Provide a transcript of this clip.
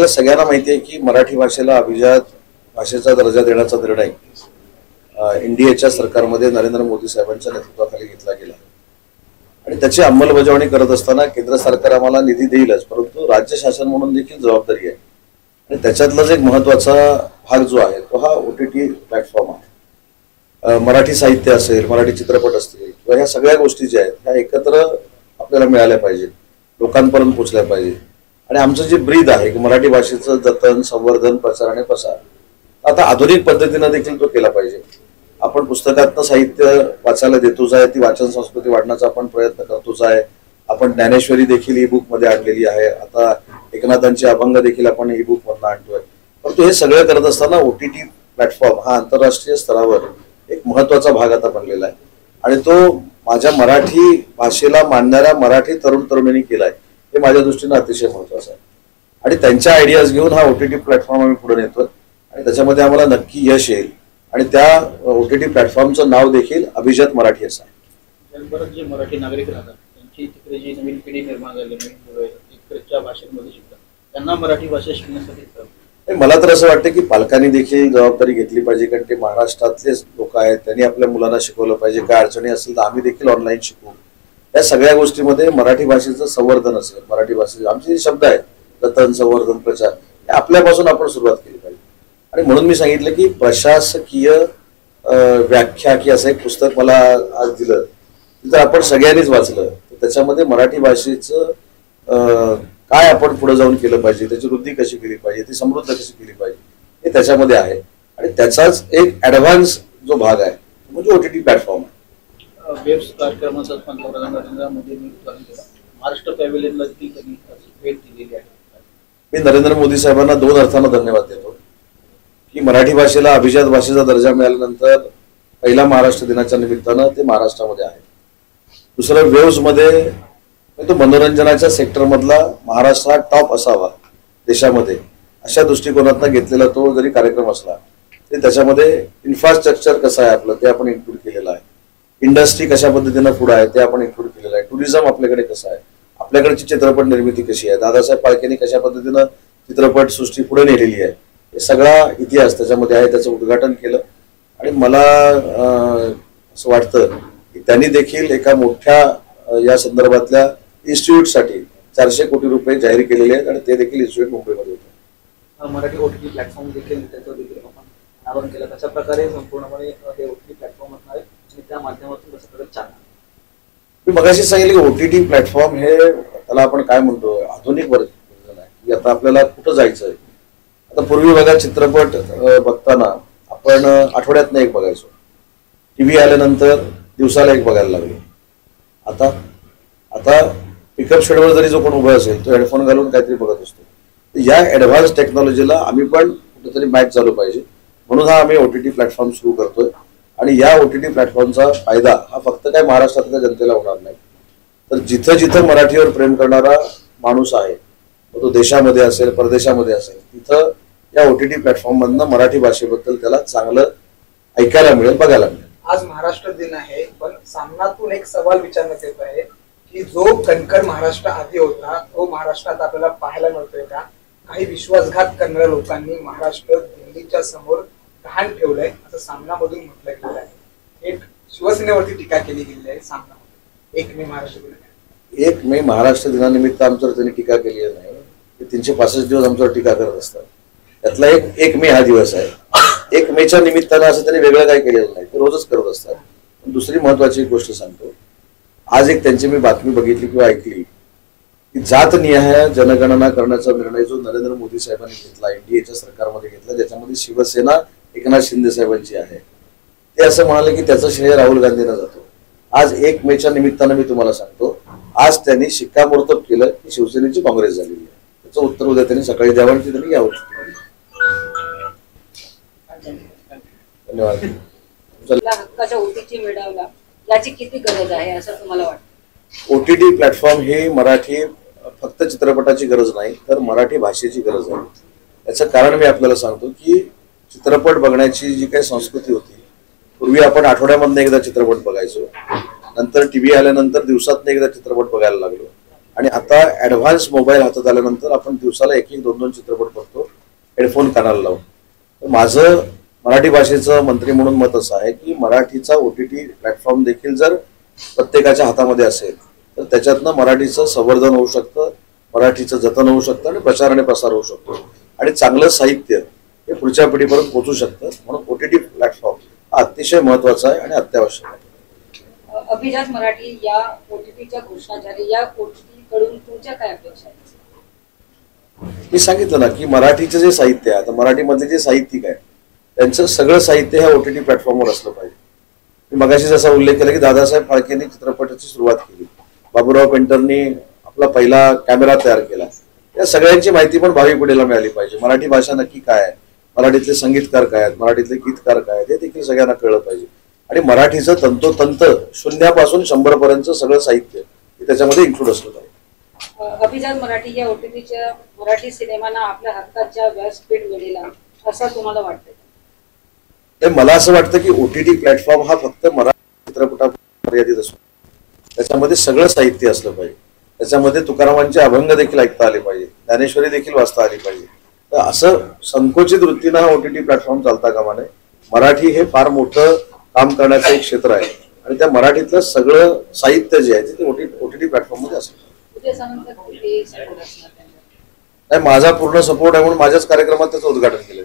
आपल्याला सगळ्यांना माहिती आहे की मराठी भाषेला अभिजात भाषेचा दर्जा देण्याचा निर्णय एनडीएच्या सरकारमध्ये नरेंद्र मोदी साहेबांच्या नेतृत्वाखाली घेतला गेला आणि त्याची अंमलबजावणी करत असताना केंद्र सरकार आम्हाला निधी देईलच, परंतु राज्य शासन म्हणून देखील जबाबदारी आहे आणि त्याच्यातलाच एक महत्त्वाचा भाग जो आहे तो हा OTT प्लॅटफॉर्म आहे. मराठी साहित्य असेल, मराठी चित्रपट असतील किंवा ह्या सगळ्या गोष्टी ज्या आहेत ह्या एकत्र आपल्याला मिळाल्या पाहिजेत, लोकांपर्यंत पोहोचल्या पाहिजे. आणि आमचं जे ब्रीद आहे की मराठी भाषेचं जतन, संवर्धन, प्रचार आणि प्रसार आता आधुनिक पद्धतीनं देखील तो केला पाहिजे. आपण पुस्तकातनं साहित्य वाचायला देतोच आहे, ती वाचन संस्कृती वाढण्याचा आपण प्रयत्न करतोच आहे. आपण ज्ञानेश्वरी देखील ई-बुक मध्ये आणलेली आहे, आता एकनाथांचे अभंग देखील आपण ई-बुक मधून आणतोय. परंतु हे सगळं करत असताना OTT प्लॅटफॉर्म हा आंतरराष्ट्रीय स्तरावर एक महत्वाचा भाग आता बनलेला आहे आणि तो माझ्या मराठी भाषेला मानणाऱ्या मराठी तरुण तरुणींनी केलाय हे माझ्या दृष्टीने अतिशय महत्वाचं आहे. आणि त्यांच्या आयडियाज घेऊन हा OTT प्लॅटफॉर्म आम्ही पुढे नेतोय आणि त्याच्यामध्ये आम्हाला नक्की यश येईल. आणि त्या OTT प्लॅटफॉर्मचं नाव देखील अभिजात मराठी असं आहे. जगभरात जे मराठी नागरिक राहतात त्यांची तिकडे जी नवीन पिढी निर्माण झाली, नवीन मुलं इकडच्या भाषेमध्ये शिकतात, त्यांना मराठी भाषा शिकण्यासाठी मला तर असं वाटतं की पालकांनी देखील जबाबदारी घेतली पाहिजे, कारण ते महाराष्ट्रातलेच लोक आहेत, त्यांनी आपल्या मुलांना शिकवलं पाहिजे. काय अडचणी असेल तर आम्ही देखील ऑनलाईन शिकवू. या सगळ्या गोष्टीमध्ये मराठी भाषेचं संवर्धन असेल, मराठी भाषेचे आमचे जे शब्द आहेत जतन, संवर्धन, प्रचार हे आपल्यापासून आपण सुरुवात केली पाहिजे. आणि म्हणून मी सांगितलं की प्रशासकीय व्याख्या की असं एक पुस्तक मला आज दिलं, जर आपण सगळ्यांनीच वाचलं तर त्याच्यामध्ये मराठी भाषेचं काय आपण पुढे जाऊन केलं पाहिजे, त्याची वृद्धी कशी केली पाहिजे, ती समृद्ध कशी केली पाहिजे हे त्याच्यामध्ये आहे. आणि त्याचाच एक ऍडव्हान्स जो भाग आहे म्हणजे OTT प्लॅटफॉर्म आहे. वेब्स कार्यक्रमाचा पंतप्रधान नरेंद्र मोदींनी उद्घाटन केलं, महाराष्ट्र पॅव्हिलियनला देखील त्यांनी भेट दिलेली आहे. मी नरेंद्र मोदी साहेबांना दोन अर्थानं धन्यवाद देतो की मराठी भाषेला अभिजात भाषेचा दर्जा मिळाल्यानंतर पहिला महाराष्ट्र दिनाच्या निमित्तानं ते महाराष्ट्रामध्ये आहे. दुसरं वेव्स मध्ये तो मनोरंजनाच्या सेक्टरमधला महाराष्ट्र हा टॉप असावा देशामध्ये अशा दृष्टिकोनातून घेतलेला तो जरी कार्यक्रम असला तरी त्याच्यामध्ये इन्फ्रास्ट्रक्चर कसं आहे आपलं ते आपण इन्क्लूड केलेलं आहे, इंडस्ट्री कशा पद्धतीनं पुढे आहे ते आपण इन्क्लूड केलेलं आहे, टुरिझम आपल्याकडे कसं आहे, आपल्याकडची चित्रपट निर्मिती कशी आहे, दादासाहेब फाळकेंनी कशा पद्धतीनं चित्रपट सृष्टी पुढे नेलेली आहे हे सगळा इतिहास त्याच्यामध्ये आहे. त्याचं उद्घाटन केलं आणि मला असं वाटतं की त्यांनी देखील एका मोठ्या या संदर्भातल्या इन्स्टिट्यूटसाठी 400 कोटी रुपये जाहीर केलेले आहेत आणि ते देखील इन्स्टिट्यूट मुंबईमध्ये होतं. मराठी OTT प्लॅटफॉर्म देखील त्याचं देखील आपण अनावरण केलं. कशा प्रकारे संपूर्णपणे हे OTT प्लॅटफॉर्म असणार आहे आणि त्या माध्यमातून कसं प्रगत चालणार. मी मगाशी सांगितलं की OTT प्लॅटफॉर्म हे त्याला आपण काय म्हणतो आधुनिक वर्जन आहे की आता आपल्याला कुठं जायचं आहे. आता पूर्वी बघा चित्रपट बघताना आपण आठवड्यातनं एक बघायचो, TV आल्यानंतर दिवसाला एक बघायला लागलो. आता पिकअप शेडवर जरी जो कोण उभा असेल तो हेडफोन घालून काहीतरी बघत असतो. या ऍडव्हान्स टेक्नॉलॉजीला आम्ही पण कुठेतरी मॅच झालो पाहिजे म्हणून हा आम्ही OTT प्लॅटफॉर्म सुरू करतोय. आणि या OTT प्लॅटफॉर्मचा फायदा हा फक्त काय महाराष्ट्रातल्या जनतेला होणार नाही, तर जिथं जिथं मराठीवर प्रेम करणारा माणूस आहे तो देशामध्ये असेल परदेशामध्ये असेल तिथं या OTT प्लॅटफॉर्म मधनं मराठी भाषेबद्दल त्याला चांगलं ऐकायला मिळेल, बघायला मिळेल. आज महाराष्ट्र दिन आहे, पण सामनातून एक सवाल विचारण्यात येत आहे की जो कणखर महाराष्ट्र आधी होता तो महाराष्ट्र आता आपल्याला पाहायला मिळतोय का? काही विश्वासघात करणाऱ्या लोकांनी महाराष्ट्र दिल्लीच्या समोर गहाण ठेवलंय असं सामनामधून म्हटलं गेलं आहे. एक शिवसेनेवरती टीका केली गेली आहे सामनामध्ये 1 मे महाराष्ट्र दिन. 1 मे महाराष्ट्र दिनानिमित्त आमच्यावर त्यांनी टीका केली नाही, 365 दिवस आमच्यावर टीका करत असतात. त्यातला 1 मे हा दिवस आहे. 1 मेच्या निमित्तानं असं त्यांनी वेगळं काही केलेलं नाही, ते रोजच करत असतात. दुसरी महत्वाची गोष्ट सांगतो, आज एक त्यांची मी बातमी बघितली किंवा ऐकली की जातनिहाय जनगणना करण्याचा निर्णय जो नरेंद्र मोदी साहेबांनी घेतला, एनडीएच्या सरकारमध्ये घेतला, ज्याच्यामध्ये शिवसेना एकनाथ शिंदे साहेबांची आहे, ते असं म्हणाले की त्याचं श्रेय राहुल गांधींना जातो. आज 1 मेच्या निमित्तानं मी तुम्हाला सांगतो, आज त्यांनी शिक्कामोर्तब केलं की शिवसेनेची काँग्रेस झालेली आहे. त्याचं उत्तर उद्या त्यांनी सकाळी द्यावं आणि त्यांनी यावं. धन्यवाद. हक्काच्या OTT मिळवला याची किती गरज आहे असं तुम्हाला वाटतं? OTT प्लॅटफॉर्म ही मराठी फक्त चित्रपटाची गरज नाही तर मराठी भाषेची गरज आहे. याचं कारण मी आपल्याला सांगतो की चित्रपट बघण्याची जी काही संस्कृती होती, पूर्वी आपण आठवड्यामधनं एकदा चित्रपट बघायचो, नंतर TV आल्यानंतर दिवसातनं एकदा चित्रपट बघायला लागलो. आणि आता ऍडव्हान्स मोबाईल हातात आल्यानंतर आपण दिवसाला एक एक दोन दोन चित्रपट बघतो हेडफोन कानाला लावून. तर माझं मराठी भाषेचं मंत्री म्हणून मत असं आहे की मराठीचा OTT प्लॅटफॉर्म देखील जर प्रत्येकाच्या हातामध्ये असेल तर त्याच्यातनं मराठीचं संवर्धन होऊ शकतं, मराठीचं जतन होऊ शकतं आणि प्रचार आणि प्रसार होऊ शकतो आणि चांगलं साहित्य हे पुढच्या पिढीपर्यंत पोहोचू शकतं. म्हणून OTT प्लॅटफॉर्म हा अतिशय महत्वाचा आहे आणि अत्यावश्यक आहे. अभिजात मराठी या OTTच्या घोषणा झाली, या OTT कडून तुमच्या काय अपेक्षा आहेत? मी सांगितलं ना की मराठीचं जे साहित्य आहे, आता मराठीमधले जे साहित्यिक आहे त्यांचं सगळं साहित्य ह्या OTT प्लॅटफॉर्मवर असलं पाहिजे. मी मगाशी जसा उल्लेख केला की दादासाहेब फाळकेंनी चित्रपटाची सुरुवात केली, बाबूराव पेंटरनी आपला पहिला कॅमेरा तयार केला. या सगळ्यांची माहिती पण भावी पिढीला मिळाली पाहिजे. मराठी भाषा नक्की काय आहे, मराठीतले संगीतकार काय आहेत, मराठीतले गीतकार काय आहेत हे देखील सगळ्यांना कळलं पाहिजे. आणि मराठीचं तंतोतंत शून्यापासून 100 पर्यंत सगळं साहित्य त्याच्यामध्ये इन्क्लूड असलं पाहिजे. अभिजात मराठी या OTTच्या मराठी सिनेमांना आपल्या हक्काच्या व्यासपीठ मिळेल असं तुम्हाला वाटतं? तर मला असं वाटतं की OTT प्लॅटफॉर्म हा फक्त मराठी चित्रपटात मर्यादित असतो. त्याच्यामध्ये सगळं साहित्य असलं पाहिजे. त्याच्यामध्ये तुकारामांचे अभंग देखील ऐकता आले पाहिजे, ज्ञानेश्वरी देखील वाचता आली पाहिजे. तर असं संकोचित वृत्तीनं हा OTT प्लॅटफॉर्म चालता कामा नये. मराठी हे फार मोठं काम करण्याचं एक क्षेत्र आहे आणि त्या मराठीतलं सगळं साहित्य जे आहे ते OTT प्लॅटफॉर्म मध्ये असेल. नाही, माझा पूर्ण सपोर्ट आहे म्हणून माझ्याच कार्यक्रमात त्याचं उद्घाटन केलं.